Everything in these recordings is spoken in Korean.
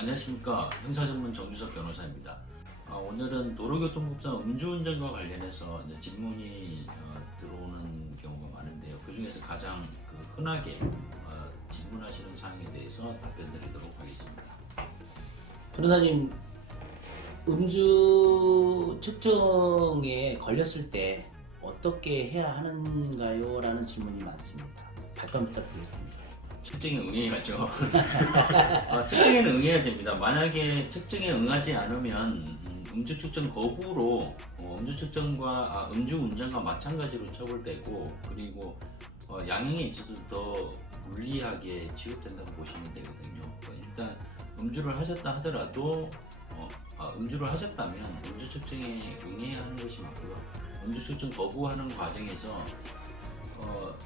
안녕하십니까. 형사전문 정주석 변호사입니다. 오늘은 도로교통법상 음주운전과 관련해서 이제 질문이 들어오는 경우가 많은데요. 그 중에서 가장 흔하게 질문하시는 사항에 대해서 답변드리도록 하겠습니다. 변호사님, 음주 측정에 걸렸을 때 어떻게 해야 하는가요? 라는 질문이 많습니다. 답변 부탁드리겠습니다. 측정에 응해야죠. 측정에는 응해야 됩니다. 만약에 측정에 응하지 않으면 음주 측정 거부로 음주 측정과 음주 운전과 마찬가지로 처벌되고, 그리고 양형에 있어도 더 불리하게 취급된다고 보시면 되거든요. 일단 음주를 하셨다 하더라도 음주를 하셨다면 음주 측정에 응해야 하는 것이 맞고요. 음주 측정 거부하는 과정에서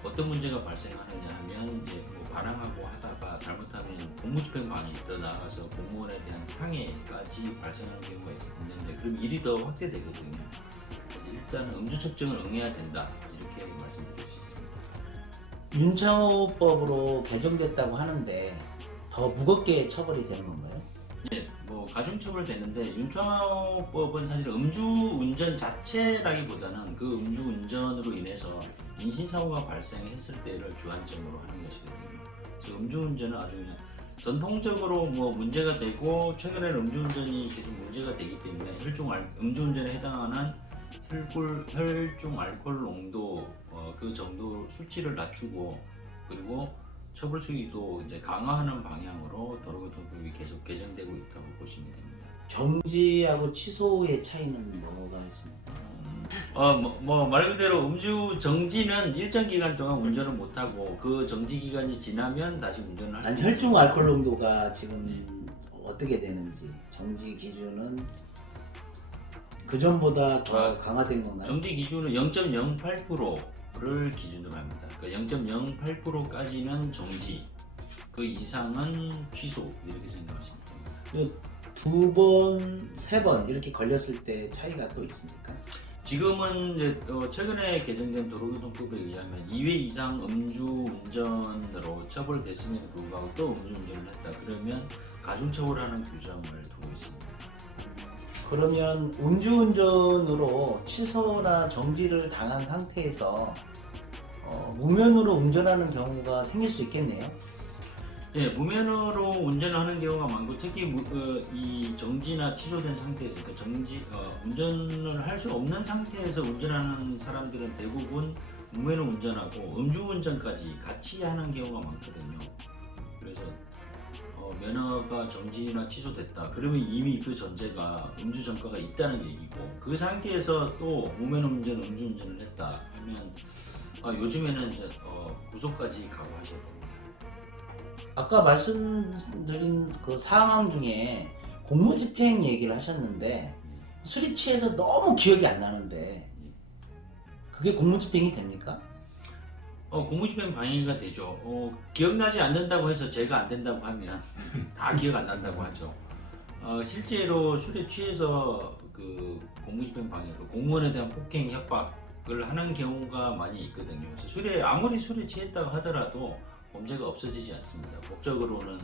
어떤 문제가 발생하느냐 하면 이제 반항하고 하다가 잘못하면 공무집행방해, 더 나아가서 공무원에 대한 상해까지 발생하는 경우가 있는데, 그럼 일이 더 확대되거든요. 그래서 일단은 음주 측정을 응해야 된다, 이렇게 말씀드릴 수 있습니다. 윤창호법으로 개정됐다고 하는데 더 무겁게 처벌이 되는 건가요? 네, 가중처벌 되는데, 윤창호법은 사실 음주운전 자체라기보다는 그 음주운전으로 인해서 인신사고가 발생했을 때를 주안점으로 하는 것이거든요. 그래서 음주운전은 아주 그냥 전통적으로 문제가 되고, 최근에는 음주운전이 계속 문제가 되기 때문에 음주운전에 해당하는 혈중 알코올 농도 그 정도 수치를 낮추고, 그리고 처벌 수위도 이제 강화하는 방향으로 도로교통법이 계속 개정되고 있다고 보시면 됩니다. 정지하고 취소의 차이는 뭐가 있습니까? 말 그대로 음주 정지는 일정 기간 동안 운전을 못하고, 그 정지 기간이 지나면 다시 운전을 할 수 아니, 있는. 혈중 알코올 농도가 지금 어떻게 되는지, 정지 기준은 그 전보다 더 강화된 건가요? 정지 기준은 0.08%를 기준으로 합니다. 그 0.08%까지는 정지, 그 이상은 취소, 이렇게 생각하시면 됩니다. 두 번, 세 번 이렇게 걸렸을 때 차이가 또 있습니까? 지금은 이제 최근에 개정된 도로교통법에 의하면 2회 이상 음주운전으로 처벌됐음에도 불구하고 또 음주운전을 했다, 그러면 가중처벌하는 규정을 두고 있습니다. 그러면 음주운전으로 취소나 정지를 당한 상태에서 무면으로 운전하는 경우가 생길 수 있겠네요. 예, 무면허로 운전을 하는 경우가 많고, 특히 이 정지나 취소된 상태에서, 운전을 할 수 없는 상태에서 운전하는 사람들은 대부분 무면허 운전하고 음주운전까지 같이 하는 경우가 많거든요. 그래서 면허가 정지나 취소됐다, 그러면 이미 그 전제가 음주 전과가 있다는 얘기고, 그 상태에서 또 무면허 운전, 음주운전을 했다 하면 요즘에는 이제 구속까지 각오하셔야 됩니다. 아까 말씀드린 그 상황 중에 공무집행 얘기를 하셨는데, 술이 취해서 너무 기억이 안 나는데 그게 공무집행이 됩니까? 공무집행 방해가 되죠. 기억나지 않는다고 해서 죄가 안 된다고 하면 다 기억 안 난다고 하죠. 실제로 술에 취해서 그 공무집행 방해, 그 공무원에 대한 폭행, 협박을 하는 경우가 많이 있거든요. 그래서 아무리 술에 취했다고 하더라도 범죄가 없어지지 않습니다. 법적으로는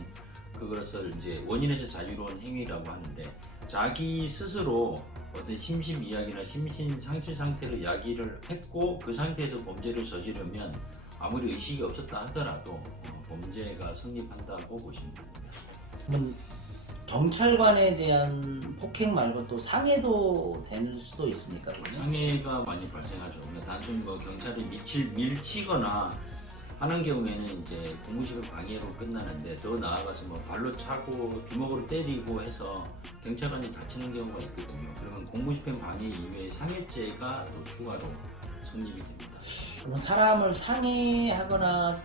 그것을 이제 원인에서 자유로운 행위라고 하는데, 자기 스스로 어떤 심신 미약이나 심신 상실 상태를 야기를 했고 그 상태에서 범죄를 저지르면 아무리 의식이 없었다 하더라도 범죄가 성립한다고 보시면 됩니다. 그럼 경찰관에 대한 폭행 말고 또 상해도 될 수도 있습니까? 그러면? 상해가 많이 발생하죠. 단순히 경찰이 밀치거나 하는 경우에는 이제 공무집행 방해로 끝나는데, 더 나아가서 발로 차고 주먹으로 때리고 해서 경찰관이 다치는 경우가 있거든요. 그러면 공무집행 방해 이외에 상해죄가 또 추가로 성립이 됩니다. 그럼 사람을 상해하거나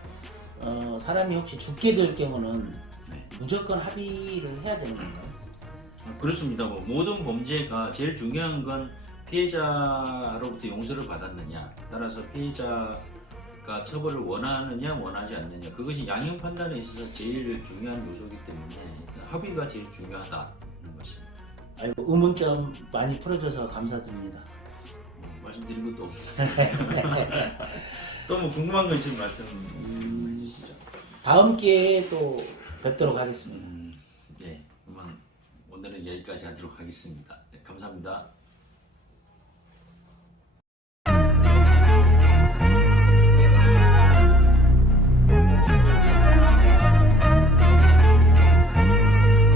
사람이 혹시 죽게 될 경우는 무조건 합의를 해야 되는 건가요? 그렇습니다. 모든 범죄가 제일 중요한 건 피해자로부터 용서를 받았느냐, 따라서 피해자가 처벌을 원하느냐 원하지 않느냐, 그것이 양형 판단에 있어서 제일 중요한 요소이기 때문에 합의가 제일 중요하다는 것입니다. 아이고, 의문점 많이 풀어줘서 감사드립니다. 말씀드린 것도 없어요. 또 궁금한 거 있으면 말씀 주시죠. 다음 기회에 또 뵙도록 하겠습니다. 네, 그만. 여기까지 하도록 하겠습니다. 네, 감사합니다.